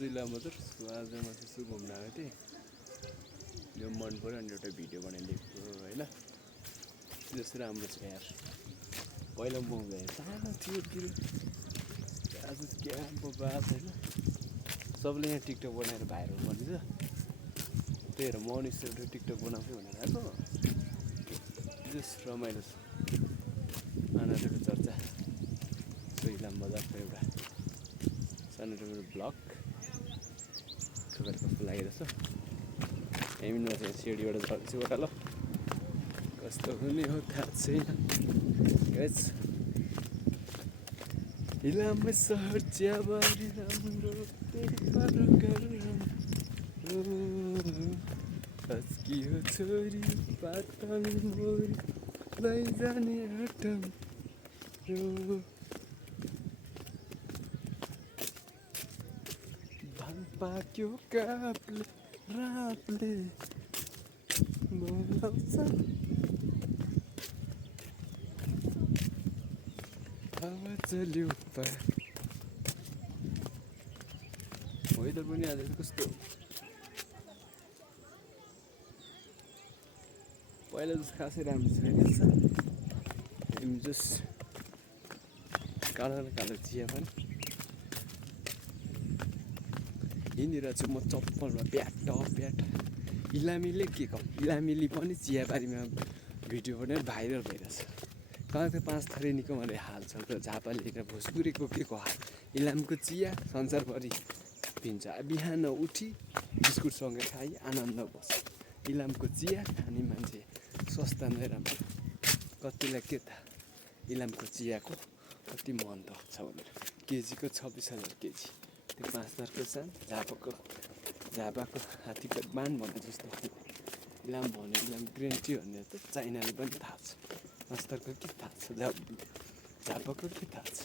चाहिँ इलामबजार आज म त्यसो घुम्न आएको थिएँ यो मन पऱ्यो अनि एउटा भिडियो बनाइदिएको होइन जस्तो राम्रो छ यार पहिला म सानो थियो कि आज क्या बास होइन सबले यहाँ टिकटक बनाएर भाइरल भनिन्छ त्यही भएर म पनि एउटा टिकटक बनाउँछु भनेर आएको जस्ट रमाइलो छ आनन्दको चर्चा सो इलामबजारको एउटा सानो मेरो ब्लग खबर कस्तो लागिरहेछ हामी नचाहिँ सिडीबाट झर्छु ल कस्तो हुने हो थाहा छैन गाइस इलाम सहर चियाबारी राम्रो अस्कियो छोरी पातल मोरी लैजाने हटम भाङ पाक्यो कापले रातले बोलाउँछ हावा चल्यो वेदर पनि आज कस्तो पहिला जस्तो खासै राम्रो छैन जस्ट कालो र कालो चिया पनि हिँडिरहेको छु म चप्पलमा प्याट इलामीले के इलामीले पनि चियाबारीमा भिडियो बनाएर भाइरल भइरहेछ कहाँ 5 थरीनिको मैले हाल्छ र झापाले भोजपुरीको के को हाल इलामको चिया संसारभरि पिन्छ बिहान उठी बिस्कुटसँगै खाइ आनन्द बस इलामको चिया खाने मान्छे सस्ता नै राम्रो कतिलाई के थाहा इलामको चियाको कति महत्त्व छ भनेर केजीको 26,000 केजी त्यो 5 थरको सान झापाको हात्तीको बान भने जस्तो इलाम भन्यो इलाम ग्रिन टी भन्ने त चाइनाले पनि थाहा छ 5 थरको के थाहा छ झापाको के थाहा छ